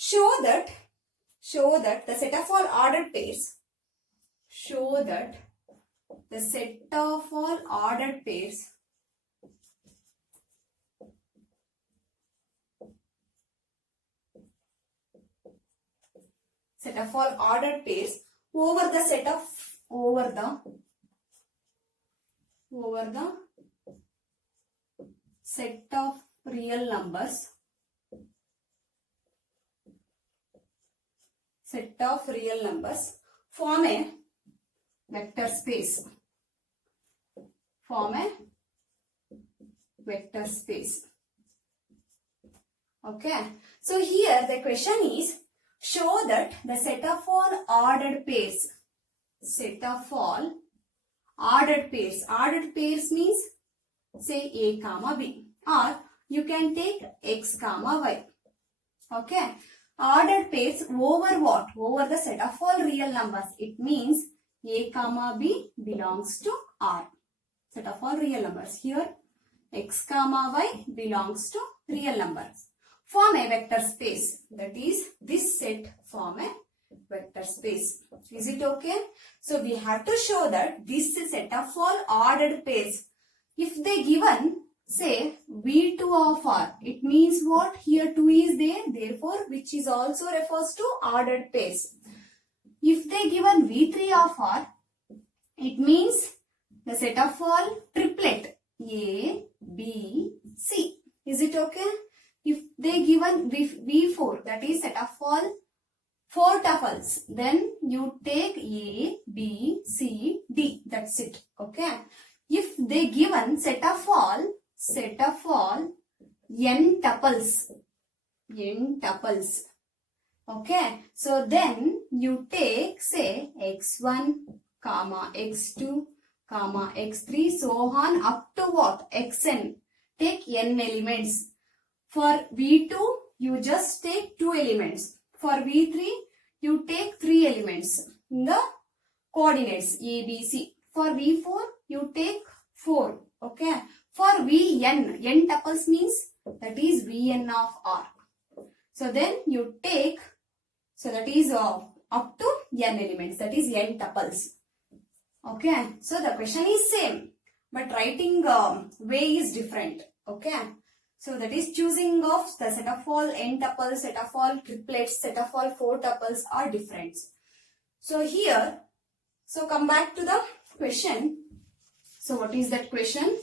Show that the set of all ordered pairs. Show that the set of all ordered pairs over the set of real numbers form a vector space. Okay. So here the question is, show that the set of all ordered pairs. Ordered pairs means say A comma B, or you can take X comma Y. Okay. Ordered pairs over what? Over the set of all real numbers. It means A comma B belongs to R. Set of all real numbers. Here X comma Y belongs to real numbers. Form a vector space. That is, this set form a vector space. Is it okay? So we have to show that this set of all ordered pairs, if they given say V2 of R, it means what? Here 2 is there, therefore which is also refers to ordered pairs. If they given V3 of R, it means the set of all triplet A, B, C. Is it okay? If they given V4, that is set of all 4 tuples, then you take A, B, C, D. That's it. Okay. If they given set of all n tuples. Okay. So then you take say x1, comma x2, comma x3, so on up to what? Xn. Take n elements. For V2, you just take 2 elements. For V3, you take 3 elements in the coordinates A, B, C. For V4, you take 4. Okay. For Vn, n tuples means that is Vn of R. So then you take, so that is up to n elements, that is n tuples. Okay. So the question is same, but writing way is different. Okay. So that is choosing of the set of all n tuples, set of all triplets, set of all 4 tuples are different. So here, so come back to the question. So what is that question?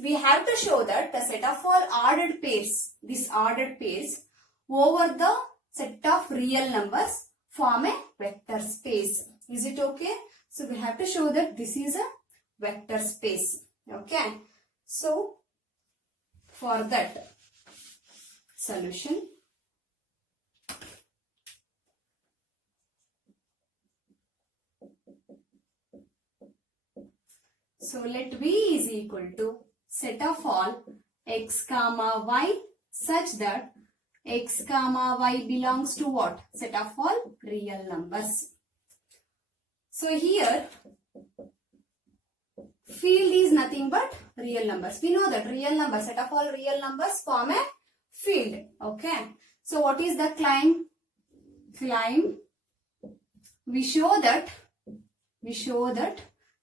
We have to show that the set of all ordered pairs, these ordered pairs over the set of real numbers form a vector space. Is it okay? So we have to show that this is a vector space. Okay. So, for that solution, so let V is equal to set of all x comma y such that x comma y belongs to what? Set of all real numbers. So here, field is nothing but real numbers. We know that real numbers, set of all real numbers form a field. Okay. So what is the claim? We show that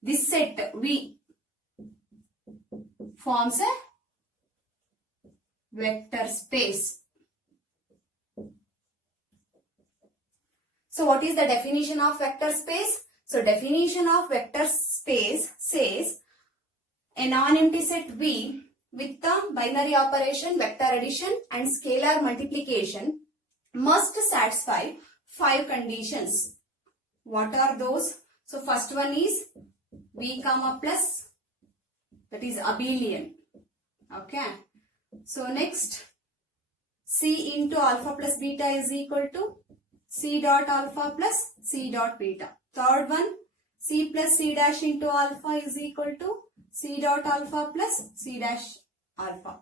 this set V forms a vector space. So what is the definition of vector space? So definition of vector space says a non-empty set V with the binary operation, vector addition and scalar multiplication must satisfy 5 conditions. What are those? So first one is V comma plus, that is abelian. Okay. So next, C into alpha plus beta is equal to C dot alpha plus C dot beta. Third one, C plus C dash into alpha is equal to C dot alpha plus C dash alpha.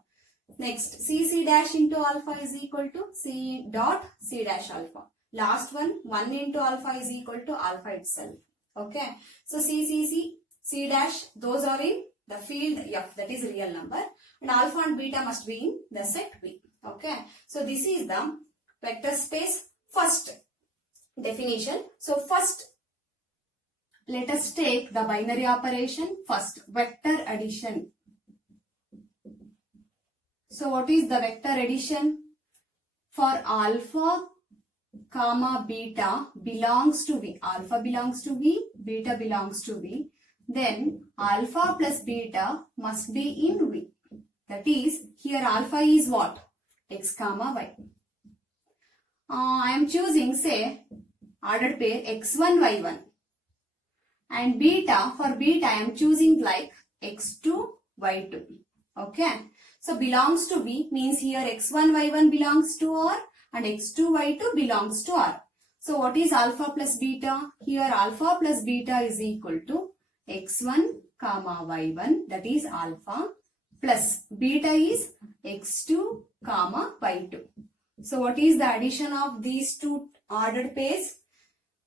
Next, C dash into alpha is equal to C dot C dash alpha. Last one, 1 into alpha is equal to alpha itself. Okay. So C dash, those are in the field F, that is real number, and alpha and beta must be in the set V. Okay. So this is the vector space first definition. So first, let us take the binary operation first, vector addition. So what is the vector addition? For alpha comma beta belongs to V, alpha belongs to V, beta belongs to V, then alpha plus beta must be in V. That is, here alpha is what? X comma Y. I am choosing, say, ordered pair x1, y1. And beta, for beta I am choosing like x2, y2. Okay. So belongs to V means here x1, y1 belongs to R and x2, y2 belongs to R. So what is alpha plus beta? Here alpha plus beta is equal to x1 comma y1, that is alpha, plus beta is x2 comma y2. So what is the addition of these two ordered pairs?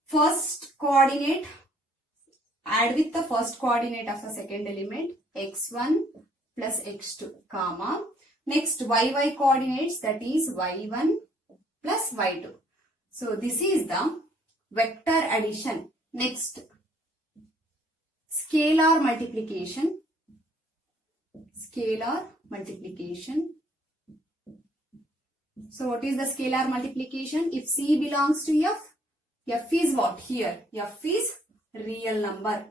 First coordinate, add with the first coordinate of the second element, x1 plus x2 comma, next y coordinates, that is y1 plus y2. So this is the vector addition. Next, scalar multiplication. Scalar multiplication. So what is the scalar multiplication? If C belongs to F, F is what here? F is real number.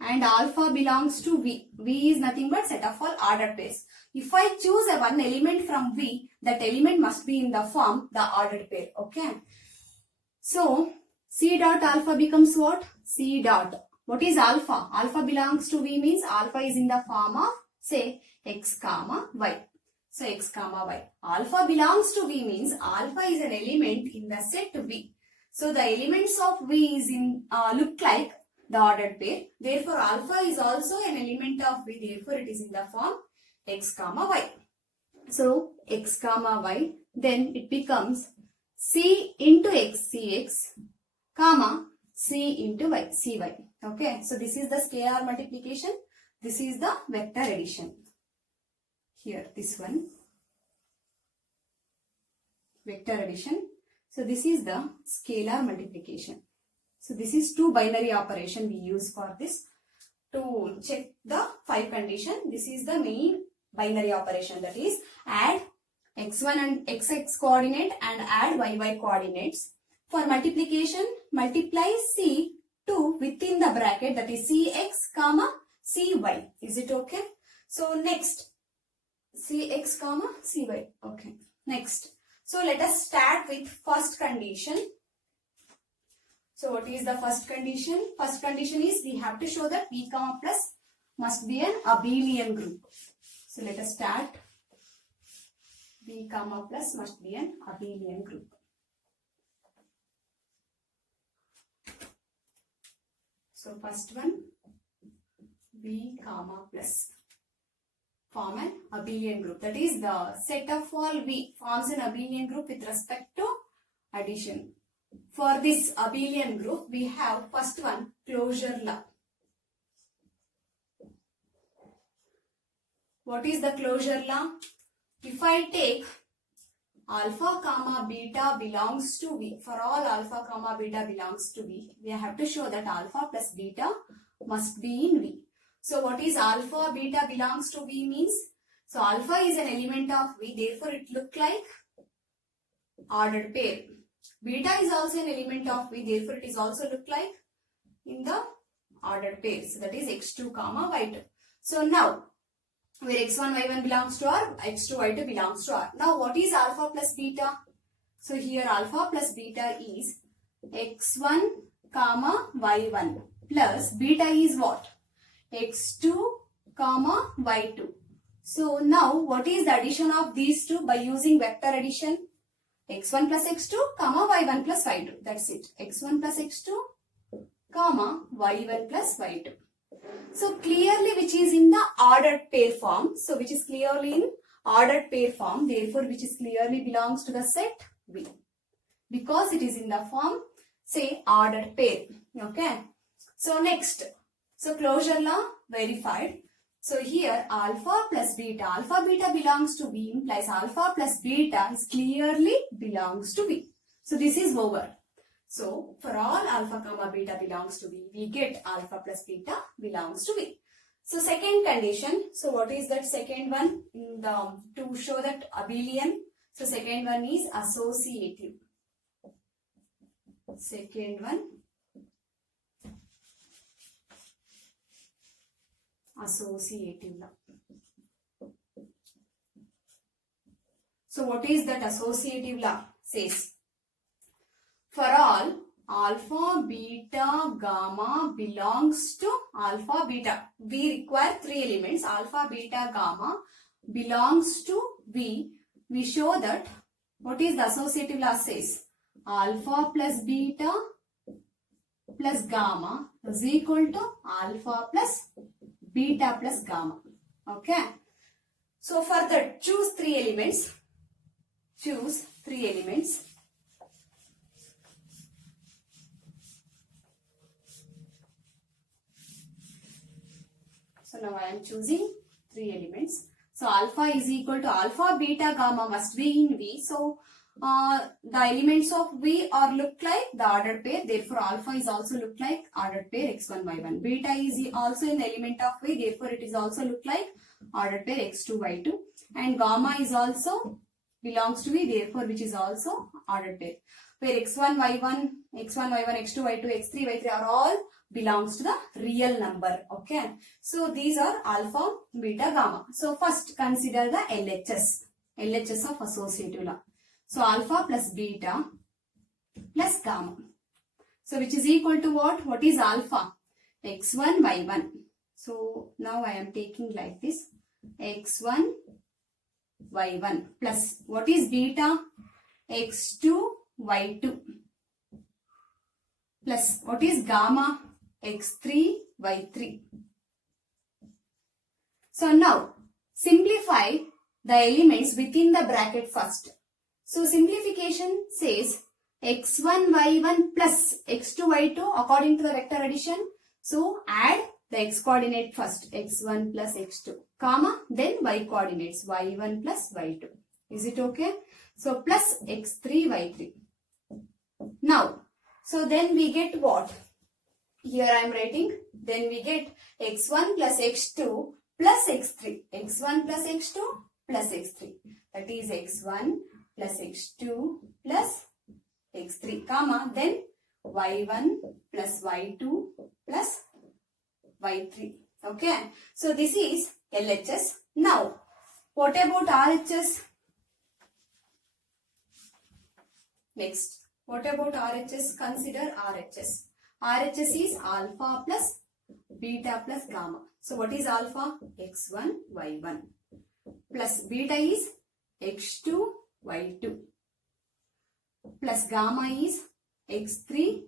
And alpha belongs to V. V is nothing but set of all ordered pairs. If I choose a one element from V, that element must be in the form the ordered pair. Okay. So C dot alpha becomes what? C dot. What is alpha? Alpha belongs to V means alpha is in the form of, say, x comma y. So x comma y. Alpha belongs to V means alpha is an element in the set V. So the elements of V is in look like the ordered pair. Therefore alpha is also an element of V. Therefore it is in the form x comma y. So x comma y, then it becomes C into x, Cx, comma C into y, Cy. Okay. So this is the scalar multiplication. This is the vector addition. Here, this one, vector addition. So this is the scalar multiplication. So this is two binary operation we use for this to check the 5 condition. This is the main binary operation, that is add x1 and xx coordinate and add yy coordinates. For multiplication, multiply C2 within the bracket, that is Cx comma Cy. Is it okay? So next, Cx comma Cy. Okay. Next. So let us start with first condition. So what is the first condition? First condition is we have to show that V comma plus must be an abelian group. So let us start. V comma plus must be an abelian group. So first one, V comma plus form an abelian group. That is the set of all V forms an abelian group with respect to addition. For this abelian group, we have first one, closure law. What is the closure law? If I take alpha comma beta belongs to V, for all alpha comma beta belongs to V, we have to show that alpha plus beta must be in V. So what is alpha beta belongs to V means? So alpha is an element of V, therefore it look like ordered pair. Beta is also an element of V, therefore it is also look like in the ordered pairs, that is x2 comma y2. So now where x1 y1 belongs to R, x2 y2 belongs to R. Now what is alpha plus beta? So here alpha plus beta is x1 comma y1 plus beta is what? x2 comma y2. So now what is the addition of these two by using vector addition? x1 plus x2 comma y1 plus y2. That's it. x1 plus x2 comma y1 plus y2. So clearly which is in the ordered pair form. So which is clearly in ordered pair form. Therefore which is clearly belongs to the set V. Because it is in the form, say, ordered pair. Okay. So next. So closure law verified. So here alpha plus beta belongs to V implies alpha plus beta is clearly belongs to V. So this is over. So for all alpha comma beta belongs to V, we get alpha plus beta belongs to V. So second condition, so what is that second one? To show that abelian, so second one is associative. Second one, associative law. So what is that associative law? Says, for all alpha, beta, gamma belongs to alpha, beta. We require three elements, alpha, beta, gamma belongs to V. We show that what is the associative law says? Alpha plus beta plus gamma is equal to alpha plus beta plus gamma. Okay. So for that, choose three elements. Choose three elements. So now I am choosing three elements. So alpha is equal to alpha, beta, gamma must be in V. So the elements of V are look like the ordered pair. Therefore alpha is also look like ordered pair x1, y1. Beta is also an element of V. Therefore it is also look like ordered pair x2, y2. And gamma is also belongs to V. Therefore which is also ordered pair. Where x1, y1, x2, y2, x3, y3 are all belongs to the real number. Okay. So these are alpha, beta, gamma. So first consider the LHS. LHS of associative law. So alpha plus beta plus gamma. So which is equal to what? What is alpha? x1, y1. So now I am taking like this. x1, y1 plus what is beta? x2, y2 plus what is gamma? x3, y3. So now simplify the elements within the bracket first. So simplification says x1, y1 plus x2, y2 according to the vector addition. So add the x coordinate first, x1 plus x2, comma, then y coordinates, y1 plus y2. Is it okay? So plus x3, y3. Now, so then we get what? Here I am writing, then we get x1 plus x2 plus x3. x1 plus x2 plus x3. That is x1 plus x2 plus x3, comma, then y1 plus y2 plus y3. Okay. So this is LHS. Now, what about RHS? Next, what about RHS? Consider RHS. RHS is alpha plus beta plus gamma. So what is alpha? x1, y1 plus beta is x2, y2 plus gamma is x3,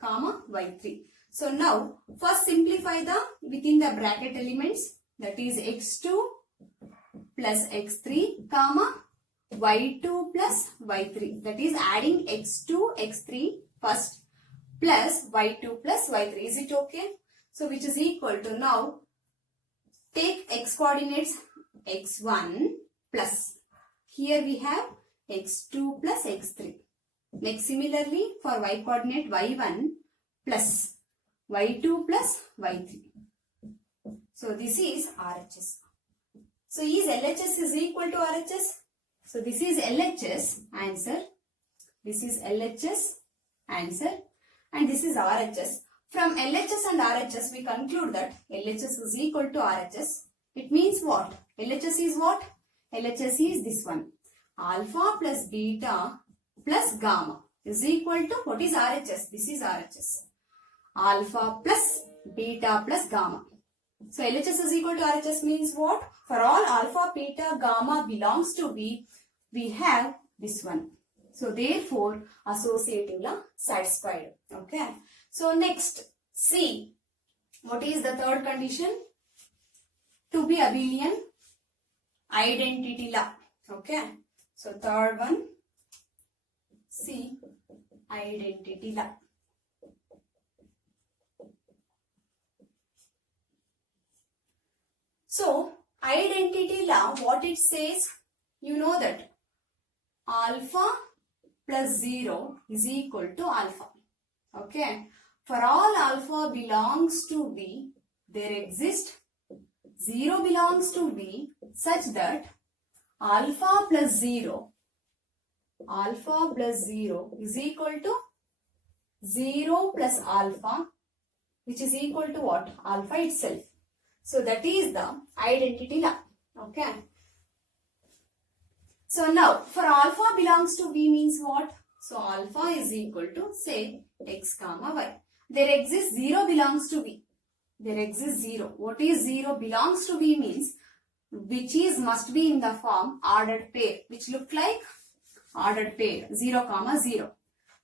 comma, y3. So now first simplify the within the bracket elements, that is x2 plus x3, comma, y2 plus y3. That is adding x2, x3 first plus y2 plus y3. Is it okay? So which is equal to, now take x coordinates x1 plus, here we have x2 plus x3. Next similarly for y coordinate y1 plus y2 plus y3. So this is RHS. So is LHS is equal to RHS? So this is LHS answer. This is LHS answer. And this is RHS. From LHS and RHS we conclude that LHS is equal to RHS. It means what? LHS is what? LHS is this one. Alpha plus beta plus gamma is equal to, what is RHS? This is RHS. Alpha plus beta plus gamma. So LHS is equal to RHS means what? For all alpha, beta, gamma belongs to V, we have this one. So therefore associative law satisfied. Okay. So next, C. What is the third condition? To be abelian, identity law. Okay. So third one, C, identity law. So identity law, what it says, you know that alpha plus 0 is equal to alpha. Okay. For all alpha belongs to V, there exists 0 belongs to V such that alpha plus 0 is equal to 0 plus alpha, which is equal to what? Alpha itself. So that is the identity law. Okay. So now for alpha belongs to V means what? So alpha is equal to say x comma y. There exists 0 belongs to V. There exists 0. What is 0 belongs to V means which is must be in the form ordered pair, which look like ordered pair 0 comma 0.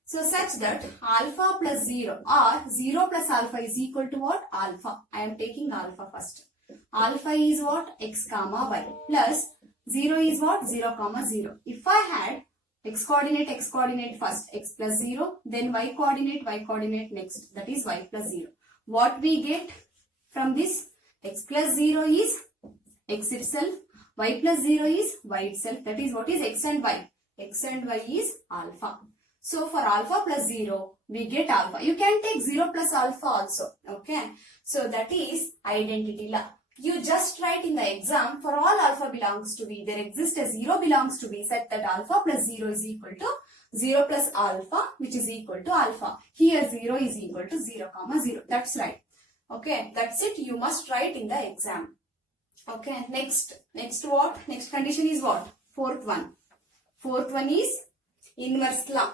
So such that alpha plus 0 or 0 plus alpha is equal to what? Alpha. I am taking alpha first. Alpha is what? X comma y plus 0 is what? 0 comma 0. If I had x coordinate first, x plus 0, then y coordinate next, that is y plus 0. What we get from this? X plus 0 is x itself, y plus 0 is y itself, that is what is x and y. X and y is alpha. So for alpha plus 0, we get alpha. You can take 0 plus alpha also. Okay. So that is identity law. You just write in the exam, for all alpha belongs to V, there exists a 0 belongs to V such that alpha plus 0 is equal to 0 plus alpha, which is equal to alpha. Here 0 is equal to 0 comma 0. That's right. Okay. That's it. You must write in the exam. Okay. Next what? Next condition is what? Fourth one. Fourth one is inverse law.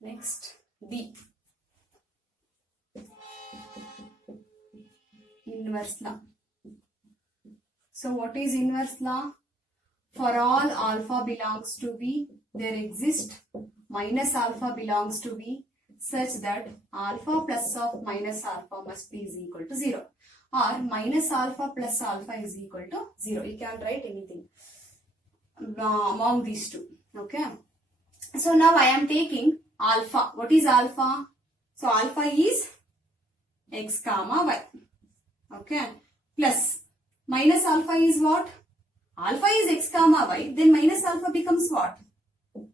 Next, D. Inverse law. So what is inverse law? For all alpha belongs to V, there exists minus alpha belongs to V such that alpha plus of minus alpha must be is equal to 0. Or minus alpha plus alpha is equal to 0. You can write anything among these two. Okay. So now I am taking alpha. What is alpha? So alpha is x comma y. Okay. Plus minus alpha is what? Alpha is x comma y. Then minus alpha becomes what?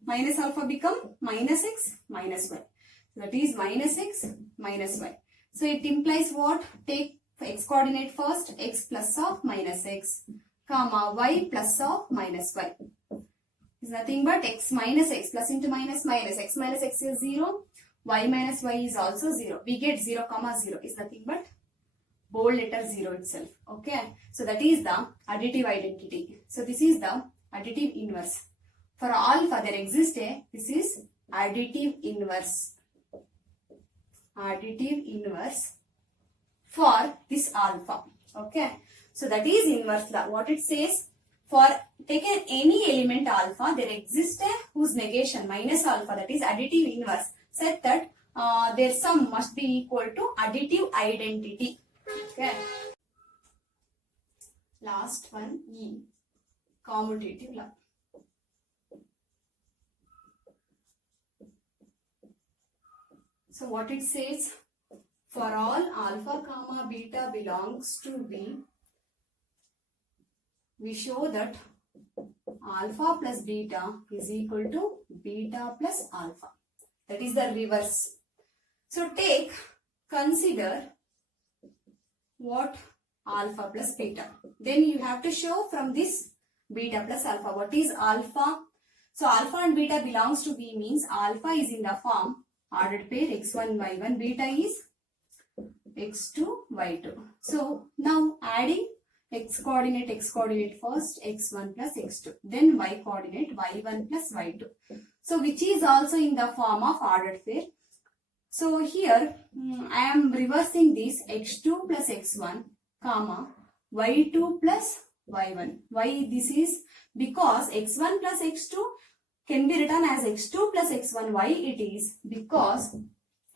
Minus alpha become minus x minus y. That is minus x minus y. So it implies what? Take x coordinate first. X plus of minus x comma y plus of minus y. Is nothing but x minus x plus into minus minus. X minus x is 0. Y minus y is also 0. We get 0 comma 0 is nothing but bold letter 0 itself. Okay. So that is the additive identity. So this is the additive inverse. For alpha there exists this is additive inverse. Additive inverse for this alpha. Okay. So that is inverse law. What it says? For taken any element alpha, there exists whose negation minus alpha, that is additive inverse, said that their sum must be equal to additive identity. Okay. Last one, E, commutative law. So what it says? For all alpha comma beta belongs to V, we show that alpha plus beta is equal to beta plus alpha. That is the reverse. So consider what? Alpha plus beta. Then you have to show from this beta plus alpha. What is alpha? So alpha and beta belongs to V means alpha is in the form ordered pair x1, y1. Beta is x2, y2. So now adding x coordinate first, x1 plus x2. Then y coordinate y1 plus y2. So which is also in the form of ordered pair. So here I am reversing this x2 plus x1 comma y2 plus y1. Why this is? Because x1 plus x2 can be written as x2 plus x1. Why it is? Because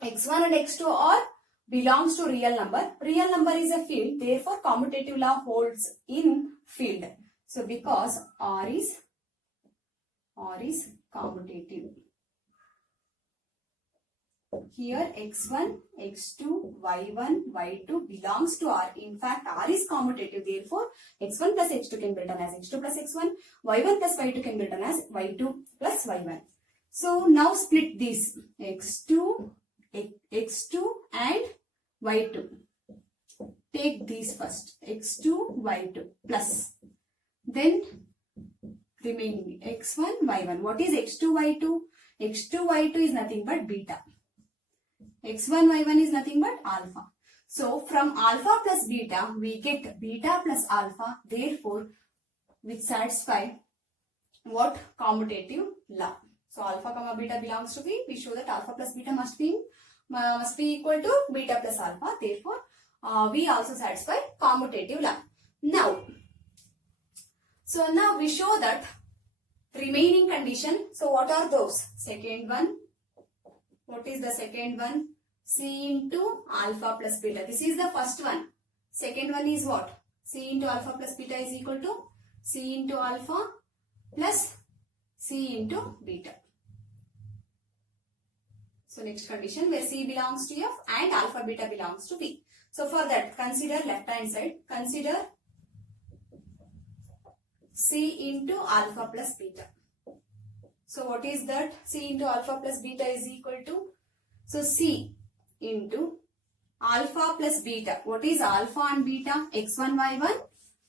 x1 and x2 are belongs to real number. Real number is a field, therefore commutative law holds in field. So because R is commutative. Here x1, x2, y1, y2 belongs to R. In fact, R is commutative. Therefore, x1 plus x2 can be written as x2 plus x1. y1 plus y2 can be written as y2 plus y1. So now split this x2 and y2. Take these first. x2, y2 plus. Then remaining x1, y1. What is x2, y2? x2, y2 is nothing but beta. x1, y1 is nothing but alpha. So from alpha plus beta, we get beta plus alpha. Therefore, which satisfy what? Commutative law. So alpha comma beta belongs to B. We show that alpha plus beta must be equal to beta plus alpha. Therefore, we also satisfy commutative law. Now we show that remaining condition. So what are those? Second one. What is the second one? C into alpha plus beta. This is the first one. Second one is what? C into alpha plus beta is equal to C into alpha plus C into beta. So next condition where C belongs to F and alpha beta belongs to B. So for that, consider left hand side. Consider C into alpha plus beta. So what is that? C into alpha plus beta is equal to, so C into alpha plus beta. What is alpha and beta? x1, y1.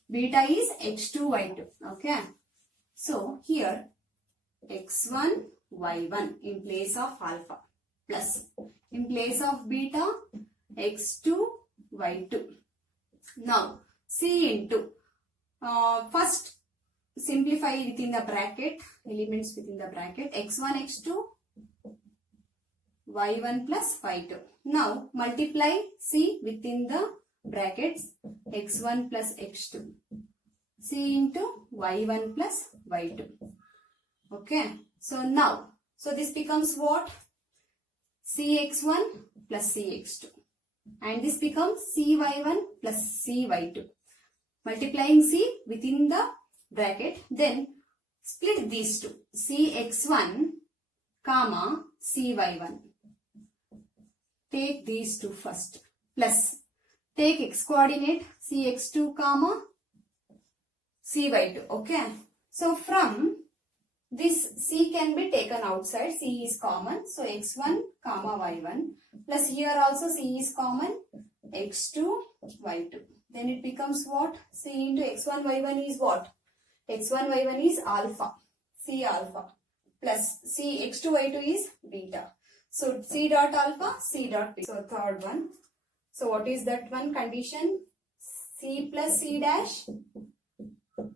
Beta is x2, y2. Okay. So here x1, y1 in place of alpha plus in place of beta x2, y2. Now C into first simplify within the bracket, elements within the bracket, x1, x2, y1 plus y2. Now multiply C within the brackets, x1 plus x2, C into y1 plus y2. Okay. So now, so this becomes what? Cx1 plus Cx2. And this becomes Cy1 plus Cy2. Multiplying C within the bracket, then split these two, Cx1 comma Cy1. Take these two first, plus take x coordinate Cx2 comma Cy2. Okay. So from this C can be taken outside, C is common. So x1 comma y1 plus here also C is common, x2 y2. Then it becomes what? C into x1 y1 is what? x1 y1 is alpha, C alpha plus C x2 y2 is beta. So C dot alpha, C dot beta. So third one. So what is that one condition? C plus C dash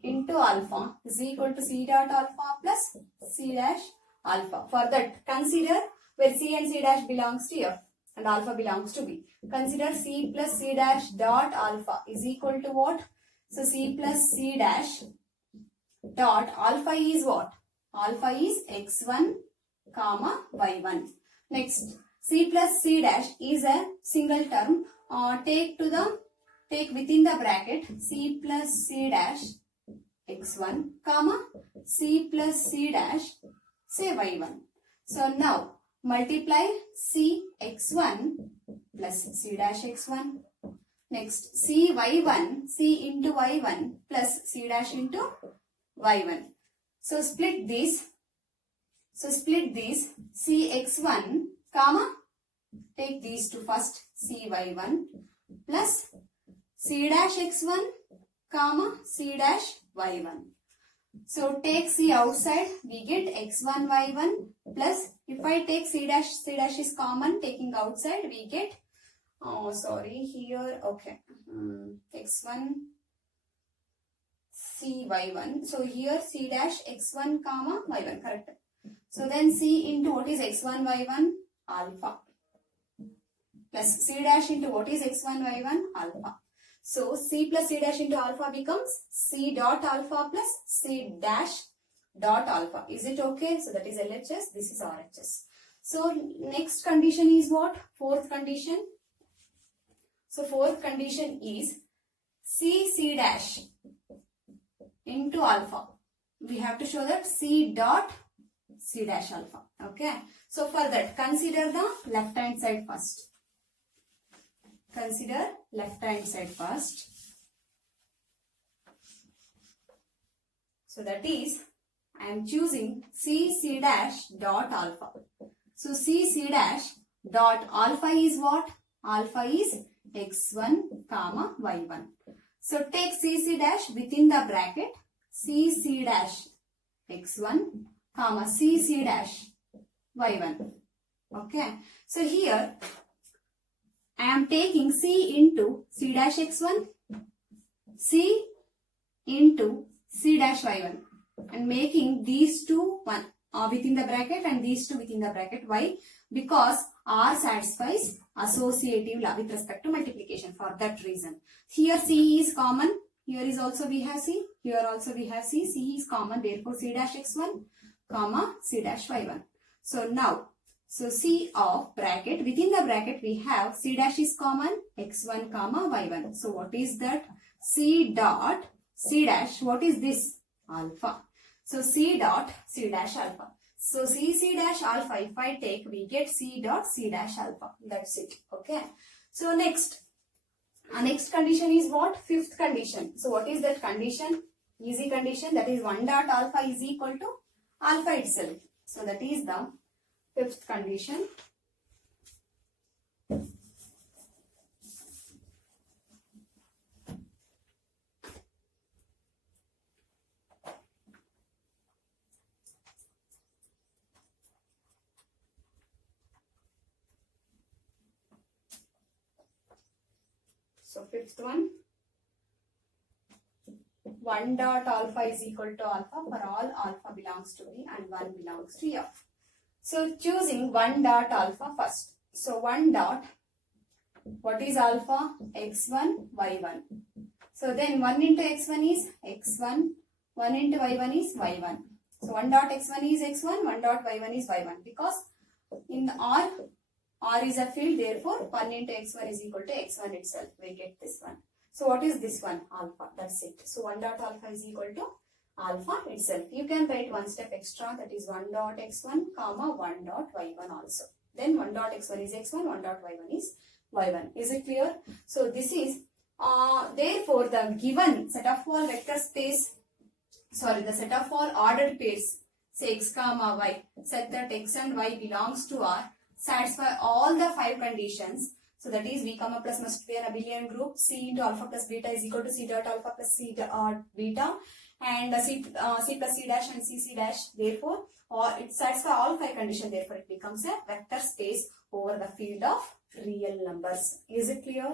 into alpha is equal to C dot alpha plus C dash alpha. For that, consider where C and C dash belongs to F and alpha belongs to B. Consider C plus C dash dot alpha is equal to what? So C plus C dash dot alpha is what? Alpha is x1 comma y1. Next, C plus C dash is a single term. Take within the bracket C plus C dash x1 comma C plus C dash say y1. So now multiply C x1 plus C dash x1. Next C y1, C into y1 plus C dash into y1. So split this. So split this Cx1 comma, take these two first, Cy1 plus C dash x1 comma C dash y1. So take C outside, we get x1 y1 plus, if I take C dash is common, taking outside we get, x1 C y1. So here C dash x1 comma y1, correct. So then C into what is x1 y1? Alpha plus C dash into what is x1 y1? Alpha. So C plus C dash into alpha becomes C dot alpha plus C dash dot alpha. Is it okay? So that is LHS, this is RHS. So next condition is what? Fourth condition. So fourth condition is C dash into alpha. We have to show that C dot C dash alpha. Okay. So for that, consider the left hand side first. Consider left hand side first. So that is, I am choosing C dash dot alpha. So C dash dot alpha is what? Alpha is x1 comma y1. So take C dash within the bracket C dash x1 comma C dash y1. Okay. So here I am taking C into C dash x1, C into C dash y1 and making these two one within the bracket and these two within the bracket. Why? Because R satisfies associative law with respect to multiplication. For that reason, here C is common, here is also we have C, here also we have C. C is common, therefore C dash x1 comma C dash y1. So now, so C of bracket, within the bracket we have C dash is common, x1 comma y1. So what is that? C dot C dash, what is this? Alpha. So C dot C dash alpha. So C dash alpha, if I take, we get C dot C dash alpha. That's it. Okay. So next, next condition is what? Fifth condition. So what is that condition? Easy condition, that is 1 dot alpha is equal to alpha itself. So that is the fifth condition. So fifth one, 1 dot alpha is equal to alpha for all alpha belongs to V and 1 belongs to F. So choosing 1 dot alpha first. So 1 dot, what is alpha? X1, Y1. So then 1 into X1 is X1, 1 into Y1 is Y1. So 1 dot X1 is X1, 1 dot Y1 is Y1, because in R is a field, therefore 1 into x1 is equal to x1 itself. We get this one. So what is this one? Alpha. That's it. So 1 dot alpha is equal to alpha itself. You can write one step extra, that is 1 dot x1 comma 1 dot y1 also. Then 1 dot x1 is x1, 1 dot y1 is y1. Is it clear? So this is, therefore the given set of all vector space, the set of all ordered pairs, say x comma y, set that x and y belongs to R, satisfy all the 5 conditions. So that is, V comma plus must be an abelian group. C into alpha plus beta is equal to C dot alpha plus C dot beta, and C plus C dash and C dash. Therefore, it satisfies all 5 conditions. Therefore, it becomes a vector space over the field of real numbers. Is it clear?